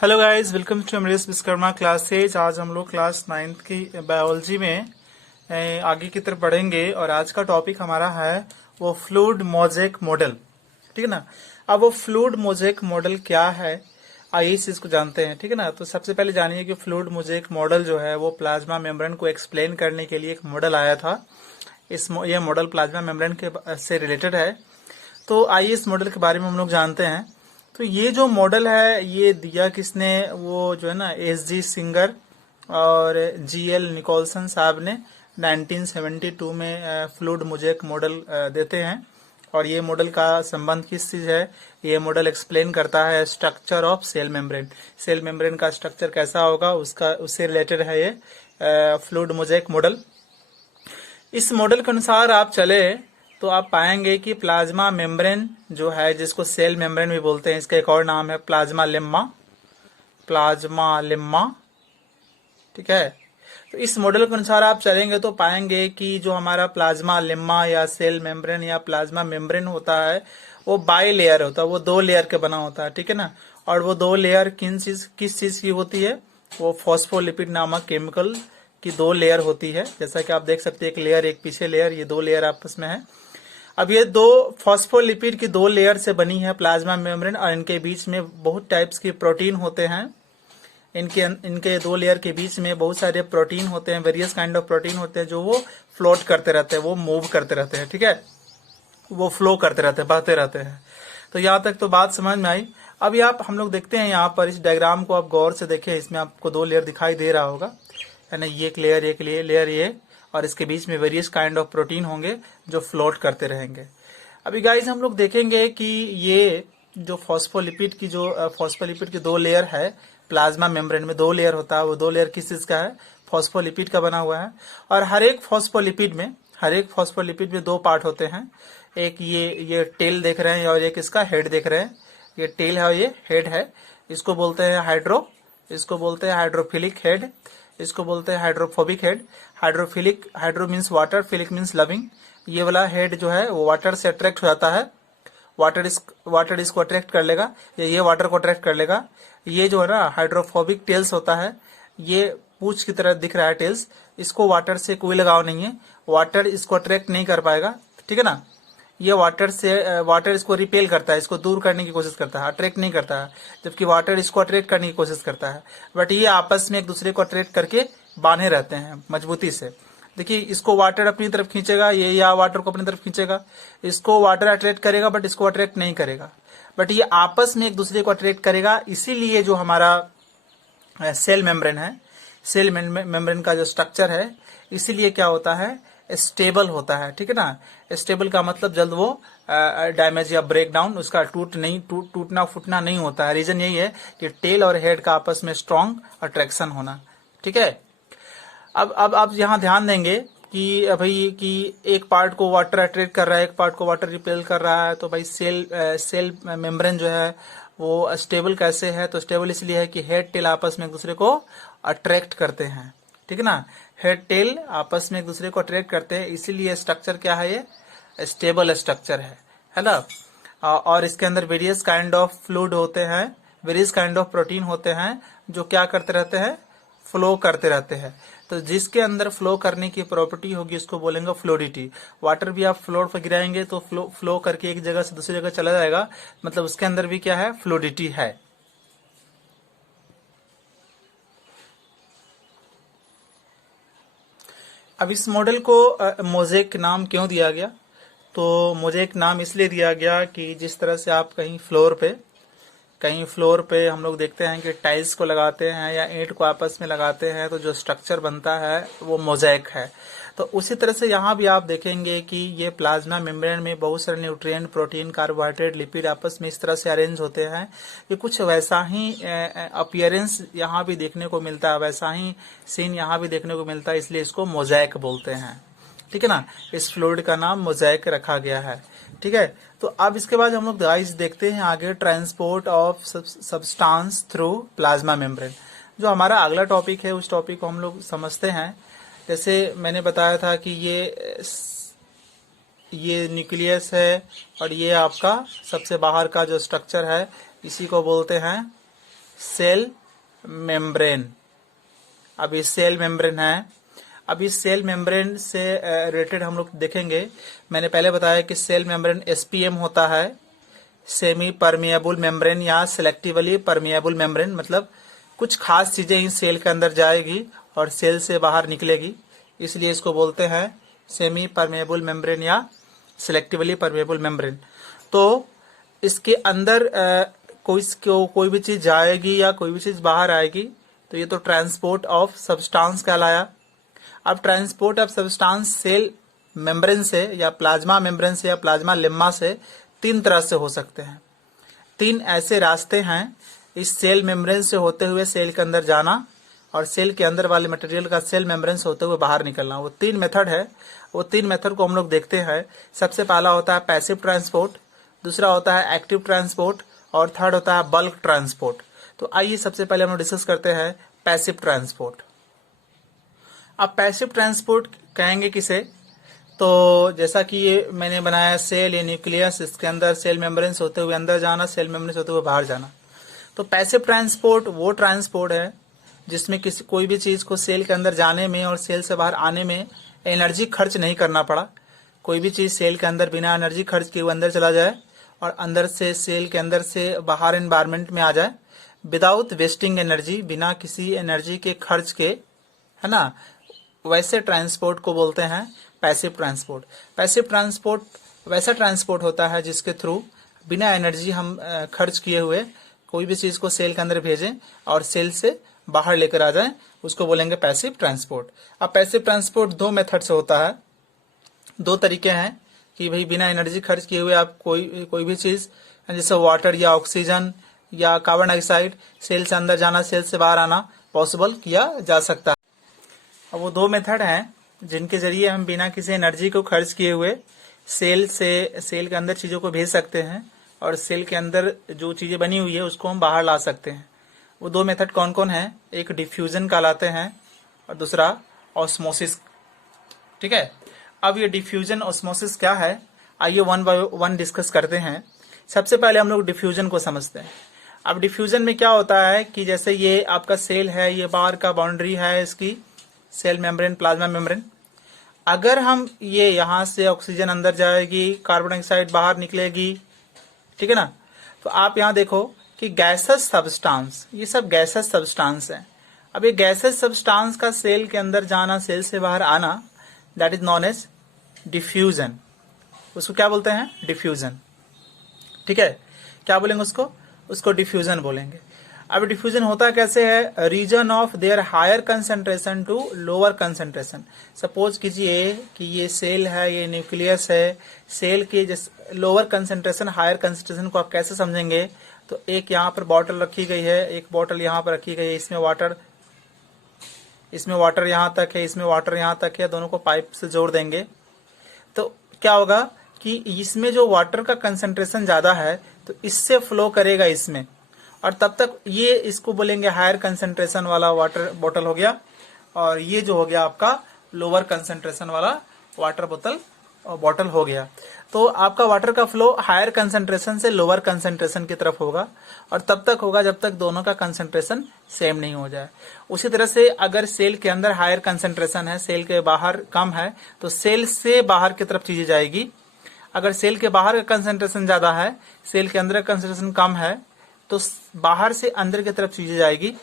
Hello guys, welcome to Amrish Vishwakarma classes. आज हम लोग क्लास 9th की बायोलॉजी में आगे की तरफ बढ़ेंगे और आज का टॉपिक हमारा है वो फ्लूइड मोज़ेक मॉडल। ठीक है ना। अब वो फ्लूइड मोज़ेक मॉडल क्या है, आइए इस चीज को जानते हैं। ठीक है ना। तो सबसे पहले जानिए कि फ्लूइड मोज़ेक मॉडल जो है वो प्लाज्मा मेम्ब्रेन को एक्सप्लेन करने के लिए एक मॉडल आया था। ये मॉडल प्लाज्मा मेम्ब्रेन के से रिलेटेड है। तो आइए इस मॉडल के बारे में हम लोग जानते हैं। तो ये जो मॉडल है ये दिया किसने, वो जो है ना एस जी सिंगर और जी एल निकोलसन साहब ने 1972 में फ्लूइड मोज़ेक मॉडल देते हैं। और ये मॉडल का संबंध किस चीज है, ये मॉडल एक्सप्लेन करता है structure of cell membrane. Cell membrane का स्ट्रक्चर कैसा होगा उसका उससे रिलेटेड है ये फ्लूइड मोज़ेक मॉडल। इस मॉडल के अनुसार आप चले तो आप पाएंगे कि प्लाज्मा मेम्ब्रेन जो है, जिसको सेल मेम्ब्रेन भी बोलते हैं, इसका एक और नाम है प्लाज्मा लेम्मा। प्लाज्मा लेम्मा, ठीक है। तो इस मॉडल के अनुसार आप चलेंगे तो पाएंगे कि जो हमारा प्लाज्मा लेम्मा या सेल मेम्ब्रेन या प्लाज्मा मेम्ब्रेन होता है वो बाई लेयर होता है, वो दो लेयर के बना होता है। ठीक है ना। और वो दो लेयर किस चीज की होती है, वो फॉस्फोलिपिड नामक केमिकल की दो लेयर होती है। जैसा कि आप देख सकते हैं, एक लेयर एक पीछे लेयर, ये दो लेयर आपस में है। अब ये दो फॉस्फोलिपिड की दो लेयर से बनी है प्लाज्मा मेम्ब्रेन और इनके बीच में बहुत टाइप्स की प्रोटीन होते हैं। इनके दो लेयर के बीच में बहुत सारे प्रोटीन होते हैं, वेरियस काइंड ऑफ प्रोटीन होते हैं जो वो फ्लोट करते रहते हैं, वो मूव करते रहते हैं। ठीक है, वो फ्लो करते रहते हैं, बहते रहते हैं। तो यहाँ तक तो बात समझ में आई। अभी आप हम लोग देखते हैं यहाँ पर इस डायग्राम को आप गौर से देखें, इसमें आपको दो लेयर दिखाई दे रहा होगा, है ना। ये एक लेयर ये, और इसके बीच में वेरियस काइंड ऑफ प्रोटीन होंगे जो फ्लोट करते रहेंगे। अभी गाइस हम लोग देखेंगे कि ये जो फॉस्फोलिपिड की दो लेयर है, प्लाज्मा मेम्ब्रेन में दो लेयर होता है, वो दो लेयर किस चीज का है, फॉस्फोलिपिड का बना हुआ है। और हर एक फॉस्फोलिपिड में दो पार्ट होते हैं। एक ये टेल देख रहे हैं और एक इसका हेड देख रहे हैं। ये टेल है और ये हेड है। इसको बोलते हैं हाइड्रोफिलिक हेड, इसको बोलते हैं hydrophobic head. Hydro means water, philic means loving. ये वाला हेड जो है वो वाटर से अट्रैक्ट हो जाता है, वाटर इसको अट्रैक्ट कर लेगा, ये वाटर को अट्रैक्ट कर लेगा। ये जो है ना हाइड्रोफोबिक टेल्स होता है, ये पूंछ की तरह दिख रहा है टेल्स, इसको वाटर से कोई लगाव नहीं है, वाटर इसको अट्रैक्ट नहीं कर पाएगा। ठीक है ना। ये वाटर इसको रिपेल करता है, इसको दूर करने की कोशिश करता है, अट्रैक्ट नहीं करता है, जबकि वाटर इसको अट्रैक्ट करने की कोशिश करता है। बट ये आपस में एक दूसरे को अट्रैक्ट करके बांधे रहते हैं मजबूती से। देखिए, इसको वाटर अपनी तरफ खींचेगा, ये या वाटर को अपनी तरफ खींचेगा, इसको वाटर अट्रैक्ट करेगा बट इसको अट्रैक्ट नहीं करेगा, बट ये आपस में एक दूसरे को अट्रैक्ट करेगा। इसीलिए जो हमारा सेल मेम्ब्रेन है, सेल मेम्ब्रेन का जो स्ट्रक्चर है, इसीलिए क्या होता है, स्टेबल होता है। ठीक है ना। स्टेबल का मतलब जल्द वो डैमेज या ब्रेक डाउन, उसका टूटना फूटना नहीं होता है। रीजन यही है कि टेल और हेड का आपस में स्ट्रॉन्ग अट्रैक्शन होना। ठीक है। अब आप यहाँ ध्यान देंगे कि भाई कि एक पार्ट को वाटर अट्रैक्ट कर रहा है, एक पार्ट को वाटर रिपेल कर रहा है। तो भाई सेल मेम्ब्रेन जो है वो स्टेबल कैसे है, तो स्टेबल इसलिए है कि हेड टेल आपस में एक दूसरे को अट्रैक्ट करते हैं। ठीक है ना। हेड टेल आपस में एक दूसरे को अट्रैक्ट करते हैं, इसीलिए स्ट्रक्चर क्या है, ये स्टेबल स्ट्रक्चर है ना। और इसके अंदर वेरियस काइंड ऑफ फ्लूइड होते हैं, वेरियस काइंड ऑफ प्रोटीन होते हैं जो क्या करते रहते हैं, फ्लो करते रहते हैं। तो जिसके अंदर फ्लो करने की प्रॉपर्टी होगी उसको बोलेंगे फ्लोडिटी। वाटर भी आप फ्लोर पर गिराएंगे तो फ्लो करके एक जगह से दूसरी जगह चला जाएगा, मतलब उसके अंदर भी क्या है, फ्लोडिटी है। अब इस मॉडल को मोज़ेक नाम क्यों दिया गया, तो मोज़ेक नाम इसलिए दिया गया कि जिस तरह से आप कहीं फ्लोर पे हम लोग देखते हैं कि टाइल्स को लगाते हैं या ईंट को आपस में लगाते हैं तो जो स्ट्रक्चर बनता है वो मोज़ेक है। तो उसी तरह से यहाँ भी आप देखेंगे कि ये प्लाज्मा मेम्ब्रेन में बहुत सारे न्यूट्रिएंट, प्रोटीन, कार्बोहाइड्रेट, लिपिड आपस में इस तरह से अरेंज होते हैं कि कुछ वैसा ही अपीयरेंस यहाँ भी देखने को मिलता है, वैसा ही सीन यहाँ भी देखने को मिलता है, इसलिए इसको मोज़ेक बोलते हैं। ठीक है ना। इस फ्लूइड का नाम मोज़ेक रखा गया है। ठीक है। तो अब इसके बाद हम लोग गाइस देखते हैं आगे transport of substance through plasma membrane. जो हमारा अगला टॉपिक है उस टॉपिक को हम लोग समझते हैं। जैसे मैंने बताया था कि ये न्यूक्लियस है और ये आपका सबसे बाहर का जो स्ट्रक्चर है, इसी को बोलते हैं सेल मेम्ब्रेन। अब ये सेल मेम्ब्रेन है। अब इस सेल मेम्ब्रेन से रिलेटेड हम लोग देखेंगे। मैंने पहले बताया कि सेल मेम्ब्रेन एसपीएम होता है, सेमी परमिएबल मेम्ब्रेन या सिलेक्टिवली परमिएबल मेम्ब्रेन, मतलब कुछ खास चीजें ही सेल के अंदर जाएगी और सेल से बाहर निकलेगी, इसलिए इसको बोलते हैं सेमी परमिएबल मेम्ब्रेन या सिलेक्टिवली परमिएबल मेम्ब्रेन। तो इसके अंदर कोई भी चीज जाएगी या कोई भी चीज बाहर आएगी, तो ये तो ट्रांसपोर्ट ऑफ सब्सटेंस कहलाया। अब transport of substance cell membrane से या प्लाज्मा मेम्ब्रेन से या प्लाज्मा लेम्मा से तीन तरह से हो सकते हैं। तीन ऐसे रास्ते हैं इस सेल मेम्ब्रेन से होते हुए सेल के अंदर जाना और सेल के अंदर वाले मटेरियल का सेल मेम्ब्रेन से होते हुए बाहर निकलना। वो तीन मेथड है। वो तीन मेथड को हम लोग देखते हैं। सबसे पहला होता है पैसिव ट्रांसपोर्ट, दूसरा होता है एक्टिव ट्रांसपोर्ट और थर्ड होता है बल्क ट्रांसपोर्ट। तो आइए सबसे पहले हम लोग डिस्कस करते हैं पैसिव ट्रांसपोर्ट। अब पैसिव ट्रांसपोर्ट कहेंगे किसे? तो जैसा कि ये मैंने बनाया सेल या न्यूक्लियस, इसके अंदर सेल मेम्ब्रेन से होते हुए अंदर जाना, सेल मेम्ब्रेन से होते हुए बाहर जाना। तो पैसिव ट्रांसपोर्ट वो ट्रांसपोर्ट है जिसमें कोई भी चीज को सेल के अंदर जाने में और सेल से बाहर आने में एनर्जी खर्च नहीं करना पड़ा। कोई भी चीज सेल के अंदर बिना एनर्जी खर्च किए हुए अंदर चला जाए और अंदर से सेल के अंदर से बाहर एनवायरमेंट में आ जाए विदाउट वेस्टिंग एनर्जी, बिना किसी एनर्जी के खर्च के, है ना, वैसे ट्रांसपोर्ट को बोलते हैं पैसिव ट्रांसपोर्ट। पैसिव ट्रांसपोर्ट वैसा ट्रांसपोर्ट होता है जिसके थ्रू बिना एनर्जी हम खर्च किए हुए कोई भी चीज को सेल के अंदर भेजें और सेल से बाहर लेकर आ जाएं, उसको बोलेंगे पैसिव ट्रांसपोर्ट। अब पैसिव ट्रांसपोर्ट दो मेथड से होता है, दो तरीके हैं कि भाई बिना एनर्जी खर्च किए हुए आप कोई भी चीज जैसे वाटर या ऑक्सीजन या कार्बन डाइऑक्साइड सेल से अंदर जाना, सेल से बाहर आना पॉसिबल किया जा सकता है। अब वो दो मेथड हैं जिनके जरिए हम बिना किसी एनर्जी को खर्च किए हुए सेल के अंदर चीजों को भेज सकते हैं और सेल के अंदर जो चीजें बनी हुई है उसको हम बाहर ला सकते हैं। वो दो मेथड कौन कौन है? एक डिफ्यूजन कहलाते हैं और दूसरा ऑस्मोसिस। ठीक है। अब ये डिफ्यूजन ऑस्मोसिस क्या है, आइए वन बाय वन डिस्कस करते हैं। सबसे पहले हम लोग डिफ्यूजन को समझते हैं। अब डिफ्यूजन में क्या होता है कि जैसे ये आपका सेल है, ये बाहर का बाउंड्री है इसकी, सेल मेम्ब्रेन, प्लाज्मा मेम्ब्रेन। अगर हम ये यहां से ऑक्सीजन अंदर जाएगी, कार्बन डाइऑक्साइड बाहर निकलेगी, ठीक है ना, तो आप यहां देखो कि गैसेस सब्सटेंस, ये सब गैसेस सब्सटेंस है। अब ये गैसेस सब्सटेंस का सेल के अंदर जाना, सेल से बाहर आना, that is known as diffusion. उसको क्या बोलते हैं? डिफ्यूजन। ठीक है, क्या बोलेंगे उसको डिफ्यूजन बोलेंगे। अब डिफ्यूजन होता कैसे है? Region of their higher concentration to lower concentration. Suppose कीजिए कि ये सेल है, ये न्यूक्लियस है, सेल के लोअर कंसेंट्रेशन हायर कंसेंट्रेशन को आप कैसे समझेंगे? तो एक यहाँ पर बॉटल रखी गई है, एक बॉटल यहाँ पर रखी गई है, इसमें वाटर यहाँ तक है, इसमें वाटर यहाँ तक है, दोनों को पाइप से जोड़ देंगे तो क्या होगा कि इसमें जो वाटर का कंसेंट्रेशन ज्यादा है तो इससे फ्लो करेगा इसमें, और तब तक ये इसको बोलेंगे हायर कंसेंट्रेशन वाला वाटर बॉटल हो गया, और ये जो हो गया आपका लोअर कंसेंट्रेशन वाला वाटर बॉटल हो गया। तो आपका वाटर का फ्लो हायर कंसेंट्रेशन से लोअर कंसेंट्रेशन की तरफ होगा और तब तक होगा जब तक दोनों का कंसेंट्रेशन सेम नहीं हो जाए। उसी तरह से अगर सेल के अंदर हायर कंसेंट्रेशन है, सेल के बाहर कम है, तो सेल से बाहर की तरफ चीजें जाएगी। अगर सेल के बाहर का कंसेंट्रेशन ज्यादा है, सेल के अंदर का कंसेंट्रेशन कम है, तो बाहर से अंदर की तरफ चीजें जाएगी।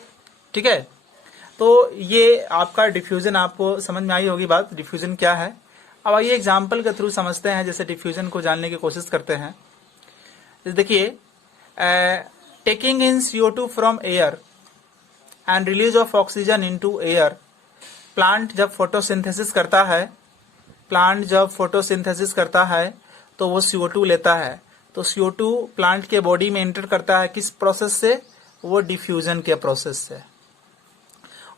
ठीक है, तो ये आपका डिफ्यूजन, आपको समझ में आई होगी बात, डिफ्यूजन क्या है। अब आइए एग्जाम्पल के थ्रू समझते हैं, जैसे डिफ्यूजन को जानने की कोशिश करते हैं। देखिए, taking in CO2 from air and release of oxygen into air. Plant जब फोटोसिंथेसिस करता है तो वो CO2 लेता है। तो CO2 प्लांट के बॉडी में एंटर करता है किस प्रोसेस से? वो डिफ्यूजन के प्रोसेस से।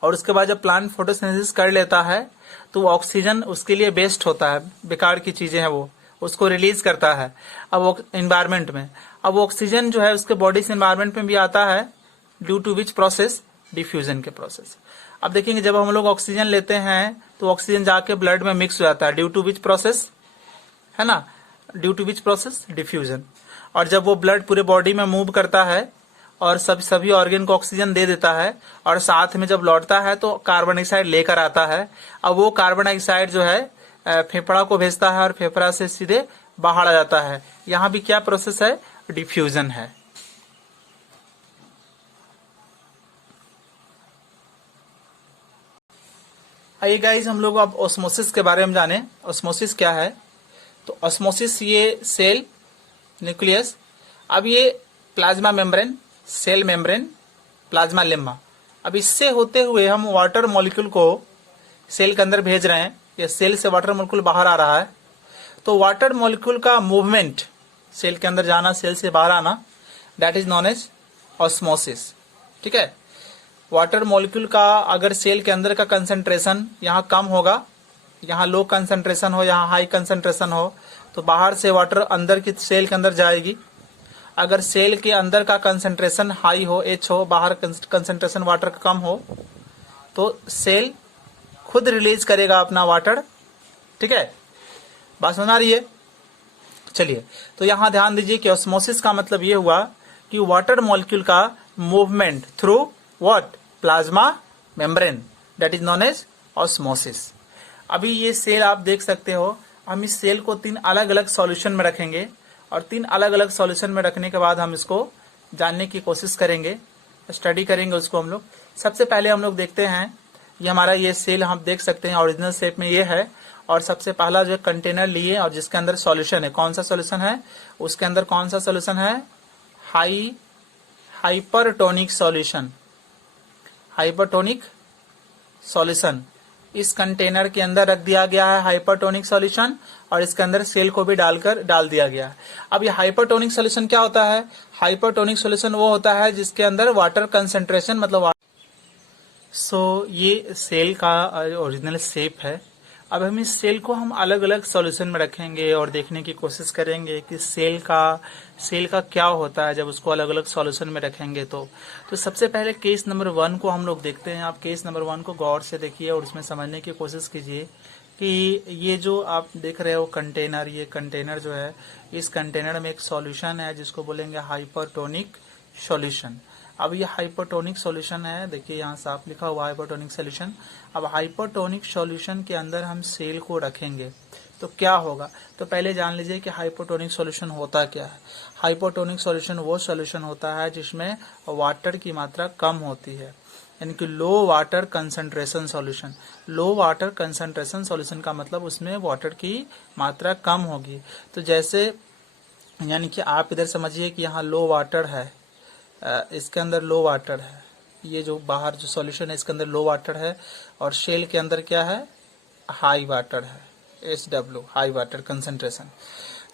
और उसके बाद जब प्लांट फोटोसिंथेसिस कर लेता है तो ऑक्सीजन उसके लिए बेस्ट होता है, बेकार की चीजें हैं वो उसको रिलीज करता है अब वो एनवायरमेंट में। अब ऑक्सीजन जो है उसके बॉडी से एनवायरमेंट में भी आता है, due to which process? Diffusion के प्रोसेस। अब देखेंगे जब हम लोग ऑक्सीजन लेते हैं तो ऑक्सीजन जाके ब्लड में मिक्स हो जाता है, ड्यू टू विच प्रोसेस? है ना, due to which process? Diffusion. और जब वो ब्लड पूरे बॉडी में मूव करता है और सभी ऑर्गेन को ऑक्सीजन दे देता है, और साथ में जब लौटता है तो कार्बन डाइऑक्साइड लेकर आता है। अब वो कार्बन डाइऑक्साइड जो है फेफड़ा को भेजता है और फेफड़ा से सीधे बाहर आ जाता है। यहाँ भी क्या प्रोसेस है, डिफ्यूजन है। आइए गाइस हम लोग अब ऑस्मोसिस के बारे में जाने। ऑस्मोसिस क्या है? तो ऑस्मोसिस, ये सेल, न्यूक्लियस, अब ये plasma membrane, cell membrane, plasmalemma, अब इससे होते हुए हम वाटर मॉलिक्यूल को सेल के अंदर भेज रहे हैं। ये सेल से वाटर मॉलिक्यूल बाहर आ रहा है, तो वाटर मॉलिक्यूल का मूवमेंट, सेल के अंदर जाना, सेल से बाहर आना, that is known as osmosis. ठीक है। वाटर मॉलिक्यूल का अगर सेल के अंदर का कंसंट्रेशन यहाँ कम होगा, यहाँ लो कंसंट्रेशन हो, यहाँ हाई कंसंट्रेशन हो, तो बाहर से वाटर अंदर की सेल के अंदर जाएगी। अगर सेल के अंदर का कंसंट्रेशन हाई हो, H हो, बाहर कंसंट्रेशन वाटर का कम हो, तो सेल खुद रिलीज करेगा अपना वाटर। ठीक है, बात समझ आ रही है? चलिए, तो यहां ध्यान दीजिए कि ऑस्मोसिस का मतलब ये हुआ कि वाटर मॉलिक्यूल का movement through what, plasma membrane, that is known as osmosis. अभी ये सेल आप देख सकते हो, हम इस सेल को 3 अलग अलग सॉल्यूशन में रखेंगे, और 3 अलग अलग सॉल्यूशन में रखने के बाद हम इसको जानने की कोशिश करेंगे, स्टडी करेंगे उसको हम लोग। सबसे पहले हम लोग देखते हैं, ये हमारा ये सेल हम देख सकते हैं ओरिजिनल शेप में ये है, और सबसे पहला जो कंटेनर लिए और जिसके अंदर सॉल्यूशन है, कौन सा सॉल्यूशन है, उसके अंदर कौन सा सॉल्यूशन है, हाइपरटोनिक सॉल्यूशन, हाइपरटोनिक सॉल्यूशन। इस कंटेनर के अंदर रख दिया गया है हाइपरटोनिक सॉल्यूशन, और इसके अंदर सेल को भी डाल दिया गया है। अब ये हाइपरटोनिक सॉल्यूशन क्या होता है? हाइपरटोनिक सॉल्यूशन वो होता है जिसके अंदर वाटर कंसंट्रेशन, मतलब ये सेल का ओरिजिनल शेप है। अब हम इस सेल को हम अलग अलग सॉल्यूशन में रखेंगे और देखने की कोशिश करेंगे कि सेल का क्या होता है जब उसको अलग अलग सॉल्यूशन में रखेंगे। तो सबसे पहले केस नंबर 1 को हम लोग देखते हैं। आप केस नंबर 1 को गौर से देखिए और उसमें समझने की कोशिश कीजिए कि ये जो आप देख रहे हो कंटेनर, ये कंटेनर जो है, इस कंटेनर में एक सॉल्यूशन है जिसको बोलेंगे हाइपरटोनिक सॉल्यूशन। अब ये हाइपरटोनिक सॉल्यूशन है, देखिए यहाँ साफ लिखा हुआ हाइपरटोनिक सॉल्यूशन। अब हाइपरटोनिक सॉल्यूशन के अंदर हम सेल को रखेंगे तो क्या होगा? तो पहले जान लीजिए कि हाइपरटोनिक सॉल्यूशन होता क्या है। हाइपरटोनिक सॉल्यूशन वो सॉल्यूशन होता है जिसमें वाटर की मात्रा कम होती है, यानी कि लो वाटर कंसंट्रेशन सॉल्यूशन। लो वाटर कंसंट्रेशन सॉल्यूशन का मतलब उसमें वाटर की मात्रा कम होगी। तो जैसे, यानी कि आप इधर समझिए कि यहाँ लो वाटर है, इसके अंदर लो वाटर है, ये जो बाहर जो सॉल्यूशन है इसके अंदर लो वाटर है, और शेल के अंदर क्या है, हाई वाटर है, SW, हाई वाटर कंसंट्रेशन।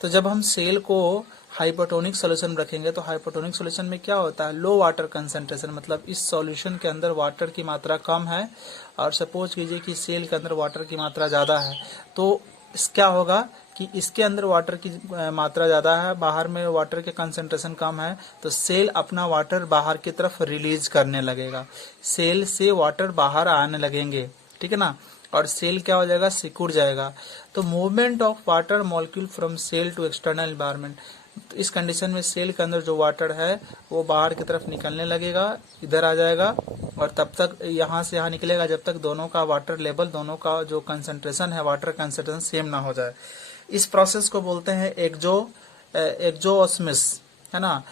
तो जब हम सेल को हाइपरटोनिक सॉल्यूशन में रखेंगे तो हाइपरटोनिक सॉल्यूशन में क्या होता है, लो वाटर कंसंट्रेशन, मतलब इस सॉल्यूशन के अंदर वाटर की मात्रा कम है, और सपोज कीजिए कि सेल के अंदर वाटर की मात्रा ज़्यादा है, तो क्या होगा कि इसके अंदर वाटर की मात्रा ज़्यादा है, बाहर में वाटर के कंसंट्रेशन कम है, तो सेल अपना वाटर बाहर की तरफ रिलीज करने लगेगा, सेल से वाटर बाहर आने लगेंगे। ठीक है ना, और सेल क्या हो जाएगा, सिकुड़ जाएगा। तो movement of water molecule from cell to external environment, इस कंडीशन में सेल के अंदर जो वाटर है वो बाहर की तरफ निकलने लगेगा, इधर आ जाएगा, और तब तक यहाँ से यहाँ निकलेगा जब तक दोनों का वाटर लेवल, दोनों का जो कंसंट्रेशन है, वाटर कंसंट्रेशन सेम ना हो जाए। इस प्रोसेस को बोलते हैं एक्जोऑस्मिस, है ना,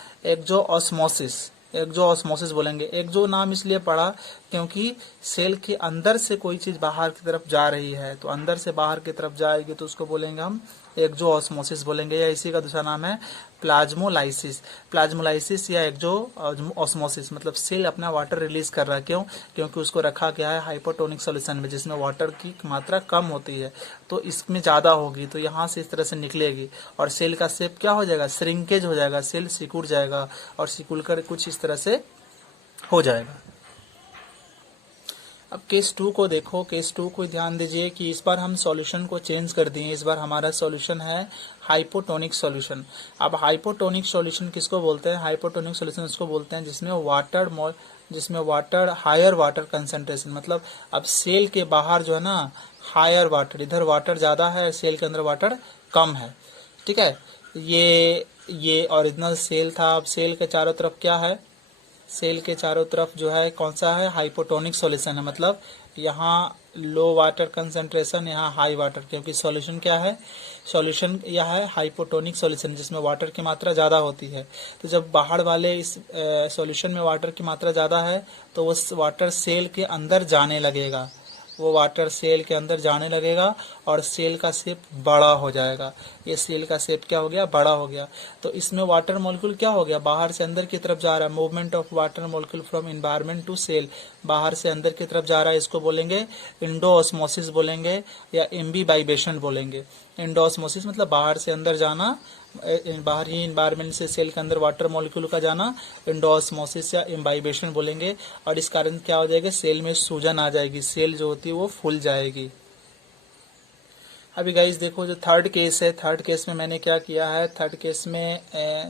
एक्जोऑस्मोसिस बोलेंगे। एक्जो नाम इसलिए पड़ा क्योंकि सेल के अंदर से कोई चीज बाहर की तरफ जा रही है, तो अंदर से बाहर की तरफ जाएगी तो उसको बोलेंगे हम एक्जोऑस्मोसिस बोलेंगे, या इसी का दूसरा नाम है प्लाज्मोलाइसिस। प्लाज्मोलाइसिस या एक्जोऑस्मोसिस, मतलब सेल अपना वाटर रिलीज कर रहा है। क्यों? क्योंकि उसको रखा गया है हाइपरटोनिक सॉल्यूशन में जिसमें वाटर की मात्रा कम होती है, तो इसमें ज्यादा होगी, तो यहाँ से इस तरह से निकलेगी, और सेल का शेप क्या हो जाएगा, श्रिंकेज हो जाएगा, सेल सिकुड़ जाएगा, और सिकुड़ कर कुछ इस तरह से हो जाएगा। अब केस 2 को देखो, केस 2 को ध्यान दीजिए कि इस बार हम सॉल्यूशन को चेंज कर दिए। इस बार हमारा सॉल्यूशन है हाइपोटोनिक सॉल्यूशन। अब हाइपोटोनिक सॉल्यूशन किसको बोलते हैं? हाइपोटोनिक सॉल्यूशन उसको बोलते हैं जिसमें वाटर हायर वाटर कंसंट्रेशन, मतलब अब सेल के बाहर जो है ना हायर वाटर, इधर वाटर ज्यादा है, सेल के अंदर वाटर कम है। ठीक है, ये ओरिजिनल सेल था। अब सेल के चारों तरफ क्या है, सेल के चारों तरफ जो है कौन सा है, हाइपोटोनिक सॉल्यूशन है, मतलब यहाँ लो वाटर कंसंट्रेशन, यहाँ हाई वाटर, क्योंकि सॉल्यूशन क्या है, सॉल्यूशन यह है हाइपोटोनिक सॉल्यूशन जिसमें वाटर की मात्रा ज़्यादा होती है। तो जब बाहर वाले इस सॉल्यूशन में वाटर की मात्रा ज़्यादा है तो उस वाटर सेल के अंदर जाने लगेगा, वो वाटर सेल के अंदर जाने लगेगा और सेल का शेप बड़ा हो जाएगा। ये सेल का शेप क्या हो गया, बड़ा हो गया। तो इसमें वाटर मॉलिक्यूल क्या हो गया, बाहर से अंदर की तरफ जा रहा है, movement of water molecule from environment to cell, बाहर से अंदर की तरफ जा रहा है। इसको बोलेंगे इंडोऑस्मोसिस बोलेंगे या इम्बिबाइबेशन बोलेंगे। इंडोऑस्मोसिस मतलब बाहर से अंदर जाना, बाहरी इन्वायरमेंट से सेल के अंदर वाटर मॉलिक्यूल का जाना, इंडोऑस्मोसिस या इम्बाइबेशन बोलेंगे। और इस कारण क्या हो जाएगा, सेल में सूजन आ जाएगी, सेल जो होती है वो फूल जाएगी। अभी गाइस देखो जो थर्ड केस है, थर्ड केस में मैंने क्या किया है, थर्ड केस में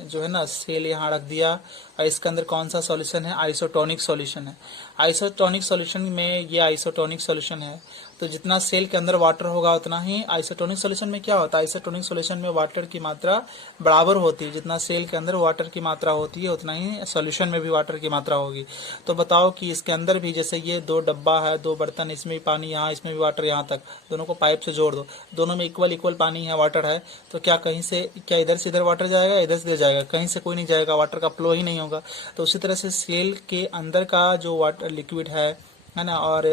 जो है ना सेल यहाँ रख दिया और इसके अंदर कौन सा सॉल्यूशन है, आइसोटोनिक सॉल्यूशन है। आइसोटोनिक सॉल्यूशन में ये आइसोटोनिक सॉल्यूशन है, तो जितना सेल के अंदर वाटर होगा उतना ही आइसोटोनिक सॉल्यूशन में क्या होता है, आइसोटोनिक सॉल्यूशन में वाटर की मात्रा बराबर होती है, जितना सेल के अंदर वाटर की मात्रा होती है उतना ही सॉल्यूशन में भी वाटर की मात्रा होगी। तो बताओ कि इसके अंदर भी जैसे ये दो डब्बा है, दो बर्तन, इसमें भी पानी, यहाँ इसमें भी वाटर, यहाँ तक दोनों को पाइप से जोड़ दो, दोनों में इक्वल इक्वल पानी है, वाटर है, तो क्या कहीं से, क्या इधर से इधर वाटर जाएगा, इधर से इधर जाएगा, कहीं से कोई नहीं जाएगा, वाटर का फ्लो ही नहीं होगा। तो उसी तरह से सेल के अंदर का जो वाटर लिक्विड है ना, और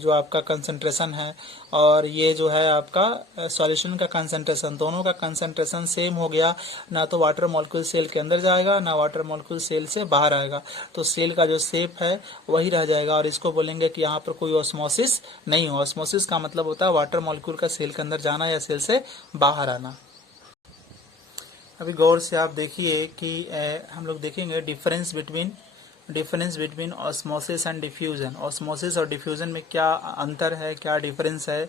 जो आपका कंसंट्रेशन है और ये जो है आपका सॉल्यूशन का कंसंट्रेशन, दोनों का कंसंट्रेशन सेम हो गया, ना तो वाटर मॉलिक्यूल सेल के अंदर जाएगा ना वाटर मॉलिक्यूल सेल से बाहर आएगा, तो सेल का जो शेप है वही रह जाएगा। और इसको बोलेंगे कि यहाँ पर कोई ऑस्मोसिस नहीं हो। ऑस्मोसिस का मतलब होता है वाटर मॉलिक्यूल का सेल के अंदर जाना या सेल से बाहर आना। अभी गौर से आप देखिए कि हम लोग देखेंगे difference between osmosis and diffusion. Osmosis और डिफ्यूजन में क्या अंतर है, क्या डिफरेंस है।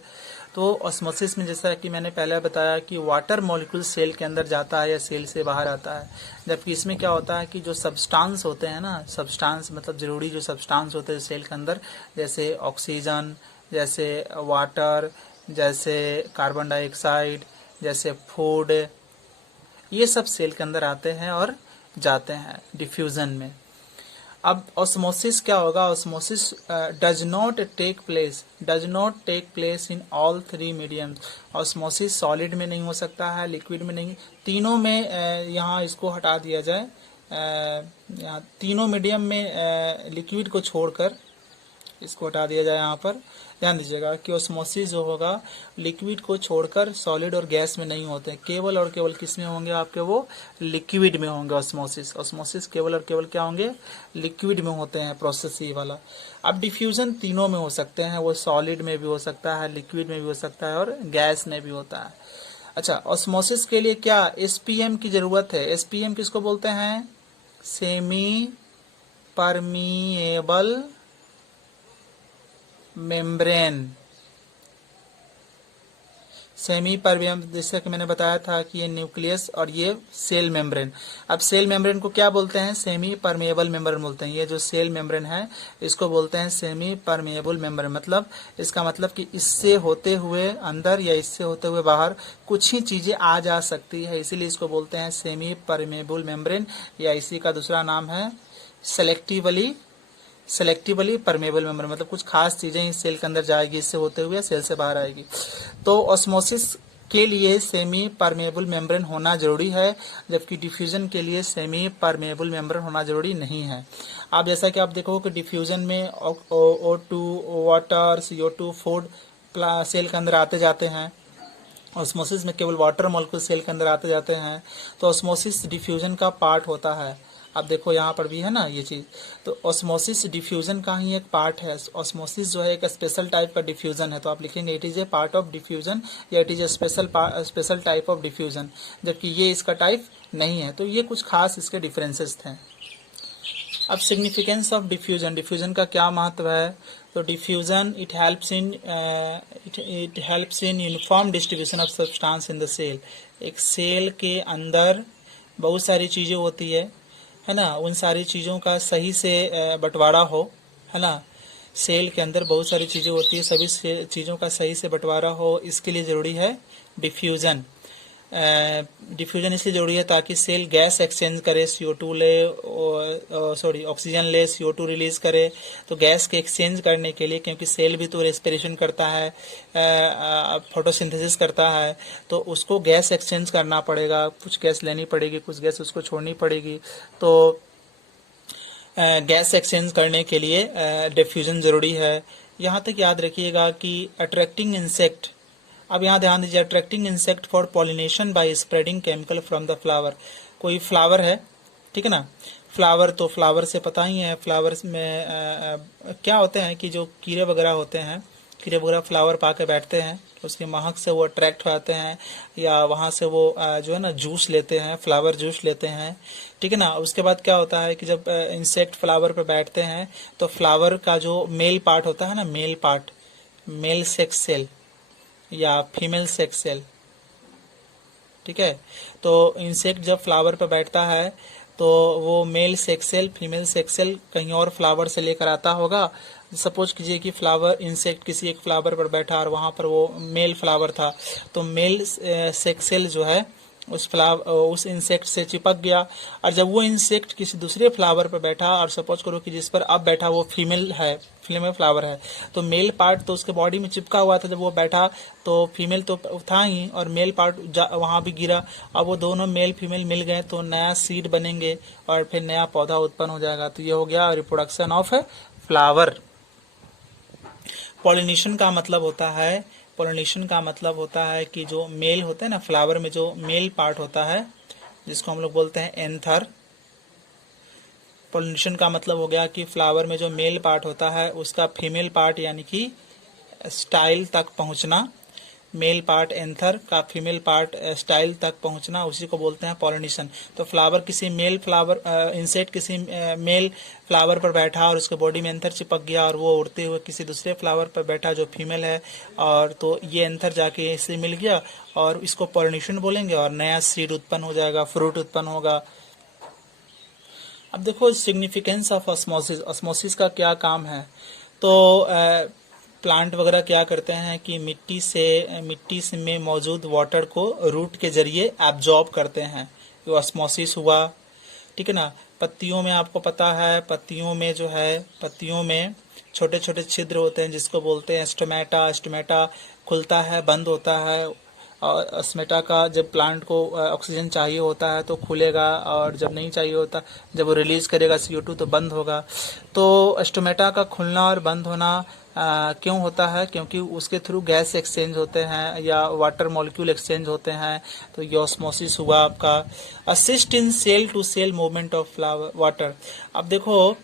तो ऑस्मोसिस में जैसा कि मैंने पहले बताया कि वाटर मॉलिक्यूल सेल के अंदर जाता है या सेल से बाहर आता है, जबकि इसमें क्या होता है कि जो सब्सटेंस होते हैं ना, सब्सटेंस मतलब जरूरी जो सब्सटेंस होते हैं सेल के अंदर, जैसे ऑक्सीजन, जैसे वाटर, जैसे कार्बन डाइऑक्साइड, जैसे फूड, ये सब सेल के अंदर आते हैं और जाते हैं डिफ्यूजन में। अब ऑस्मोसिस क्या होगा, osmosis does not take place in all three mediums. Osmosis solid में नहीं हो सकता है, लिक्विड में नहीं, तीनों में यहाँ इसको हटा दिया जाए, यहाँ तीनों मीडियम में लिक्विड को छोड़कर इसको हटा दिया जाए। यहाँ पर ध्यान दीजिएगा कि ऑस्मोसिस जो होगा लिक्विड को छोड़कर सॉलिड और गैस में नहीं होते, केवल और केवल किस में होंगे आपके, वो लिक्विड में होंगे। ऑस्मोसिस केवल और केवल क्या होंगे, लिक्विड में होते हैं, प्रोसेस ये वाला। अब डिफ्यूजन तीनों में हो सकते हैं, वो सॉलिड में भी हो सकता है, लिक्विड में भी हो सकता है और गैस में भी होता है। अच्छा, ऑस्मोसिस के लिए क्या एसपीएम की जरूरत है। एसपीएम किसको बोलते हैं, semi permeable membrane. Semi permeable, जैसे कि मैंने बताया था कि ये न्यूक्लियस और ये सेल मेम्ब्रेन। अब सेल मेम्ब्रेन को क्या बोलते हैं, सेमी परमिएबल मेम्ब्रेन बोलते हैं। ये जो सेल मेम्ब्रेन है इसको बोलते हैं सेमी परमिएबल मेम्ब्रेन। मतलब इसका मतलब कि इससे होते हुए अंदर या इससे होते हुए बाहर कुछ ही चीजें आ जा सकती है, इसीलिए इसको बोलते हैं सेमी परमिएबल मेम्ब्रेन, या इसी का दूसरा नाम है सेलेक्टिवली परमेबल मेम्ब्रेन। मतलब कुछ खास चीजें इस सेल के अंदर जाएगी, इससे होते हुए सेल से बाहर आएगी। तो ऑस्मोसिस के लिए सेमी परमेबल मेम्ब्रेन होना जरूरी है, जबकि डिफ्यूजन के लिए सेमी परमेबल मेम्ब्रेन होना जरूरी नहीं है। अब जैसा कि आप देखो कि डिफ्यूजन में O2, water, CO2, food cell के अंदर आते जाते हैं, ऑस्मोसिस में केवल वाटर मॉलिक्यूल सेल के अंदर आते जाते हैं। तो ऑस्मोसिस डिफ्यूजन का पार्ट होता है। आप देखो यहाँ पर भी है ना ये चीज, तो ऑस्मोसिस डिफ्यूजन का ही एक पार्ट है। ऑस्मोसिस जो है एक स्पेशल टाइप का डिफ्यूजन है, तो आप लिखेंगे it is a part of diffusion या it is a special type of diffusion, जबकि ये इसका टाइप नहीं है। तो ये कुछ खास इसके डिफरेंसेस थे। अब सिग्निफिकेंस ऑफ डिफ्यूजन, डिफ्यूजन का क्या महत्व है। तो diffusion it helps in uniform distribution of substance in the cell. एक सेल के अंदर बहुत सारी चीजें होती है ना, उन सारी चीज़ों का सही से बंटवारा हो, है ना। सेल के अंदर बहुत सारी चीज़ें होती है, सभी चीज़ों का सही से बंटवारा हो, इसके लिए ज़रूरी है डिफ्यूज़न। डिफ्यूजन इसलिए जरूरी है ताकि सेल गैस एक्सचेंज करे, CO2 ले, सॉरी ऑक्सीजन ले, CO2 रिलीज करे। तो गैस के एक्सचेंज करने के लिए, क्योंकि सेल भी तो रेस्पिरेशन करता है, फोटोसिंथेसिस करता है, तो उसको गैस एक्सचेंज करना पड़ेगा, कुछ गैस लेनी पड़ेगी, कुछ गैस उसको छोड़नी पड़ेगी। तो गैस एक्सचेंज करने के लिए डिफ्यूजन जरूरी है। यहाँ तक याद रखिएगा कि अट्रैक्टिंग इंसेक्ट, अब यहाँ ध्यान दीजिए, attracting insect for pollination by spreading chemical from the flower. कोई फ्लावर है, ठीक है ना, फ्लावर, तो फ्लावर से पता ही है फ्लावर्स में क्या होते हैं कि जो कीड़े वगैरह होते हैं, कीड़े वगैरह फ्लावर पा के बैठते हैं, तो उसकी महक से वो अट्रैक्ट हो जाते हैं, या वहाँ से वो जो है ना जूस लेते हैं, फ्लावर जूस लेते हैं, ठीक है ना। उसके बाद क्या होता है कि जब इंसेक्ट फ्लावर पर बैठते हैं तो फ्लावर का जो मेल पार्ट होता है ना, male part, male sex cell या फीमेल सेक्स सेल, ठीक है, तो इंसेक्ट जब फ्लावर पर बैठता है तो वो male sex cell, female sex cell कहीं और फ्लावर से लेकर आता होगा। सपोज कीजिए कि फ्लावर, इंसेक्ट किसी एक फ्लावर पर बैठा और वहां पर वो मेल फ्लावर था, तो मेल सेक्स सेल जो है उस इंसेक्ट से चिपक गया, और जब वो इंसेक्ट किसी दूसरे फ्लावर पर बैठा, और सपोज करो कि जिस पर अब बैठा वो फीमेल है, फीमेल फ्लावर है, तो मेल पार्ट तो उसके बॉडी में चिपका हुआ था, जब वो बैठा तो फीमेल तो था ही, और मेल पार्ट वहां भी गिरा। अब वो दोनों मेल फीमेल मिल गए तो नया सीड बनेंगे और फिर नया पौधा उत्पन्न हो जाएगा। तो ये हो गया रिप्रोडक्शन ऑफ फ्लावर। पॉलिनेशन का मतलब होता है, पॉलिनेशन का मतलब होता है कि जो मेल होते हैं ना फ्लावर में, जो मेल पार्ट होता है जिसको हम लोग बोलते हैं एंथर, पॉलिनेशन का मतलब हो गया कि फ्लावर में जो मेल पार्ट होता है उसका फीमेल पार्ट यानी कि स्टाइल तक पहुंचना, मेल पार्ट एंथर का फीमेल पार्ट स्टाइल तक पहुंचना, उसी को बोलते हैं पॉलिनेशन। तो फ्लावर किसी मेल फ्लावर, इंसेक्ट किसी मेल फ्लावर पर बैठा और उसके बॉडी में एंथर चिपक गया और वो उड़ते हुए किसी दूसरे फ्लावर पर बैठा जो फीमेल है, और तो ये एंथर जाके इससे मिल गया और इसको पॉलिनेशन बोलेंगे और नया सीड उत्पन्न हो जाएगा, फ्रूट उत्पन्न होगा। अब देखो सिग्निफिकेंस ऑफ ऑस्मोसिस, ऑस्मोसिस का क्या काम है। तो प्लांट वगैरह क्या करते हैं कि मिट्टी से में मौजूद वाटर को रूट के जरिए एब्जॉर्ब करते हैं, ये ऑस्मोसिस हुआ, ठीक है ना। पत्तियों में आपको पता है, पत्तियों में जो है, पत्तियों में छोटे छोटे छिद्र होते हैं जिसको बोलते हैं स्टोमेटा। स्टोमेटा खुलता है, बंद होता है, और स्टोमेटा का जब प्लांट को ऑक्सीजन चाहिए होता है तो खुलेगा, और जब नहीं चाहिए होता, जब वो रिलीज करेगा CO2 तो बंद होगा। तो स्टोमेटा का खुलना और बंद होना क्यों होता है, क्योंकि उसके थ्रू गैस एक्सचेंज होते हैं या वाटर मॉलिक्यूल एक्सचेंज होते हैं। तो ये ऑस्मोसिस हुआ आपका। Assist in cell to cell movement of flower water. अब देखो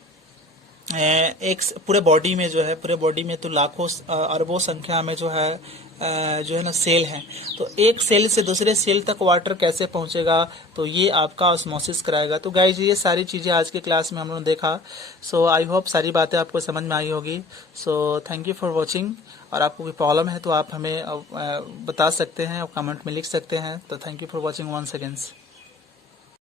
एक पूरे बॉडी में जो है, पूरे बॉडी में तो लाखों अरबों संख्या में जो है ना सेल हैं, तो एक सेल से दूसरे सेल तक वाटर कैसे पहुंचेगा, तो ये आपका ऑस्मोसिस कराएगा। तो गाइज ये सारी चीज़ें आज के क्लास में हम लोगों ने देखा। सो आई होप सारी बातें आपको समझ में आई होगी। So thank you for watching. और आपको कोई प्रॉब्लम है तो आप हमें बता सकते हैं और कमेंट में लिख सकते हैं। तो thank you for watching once again.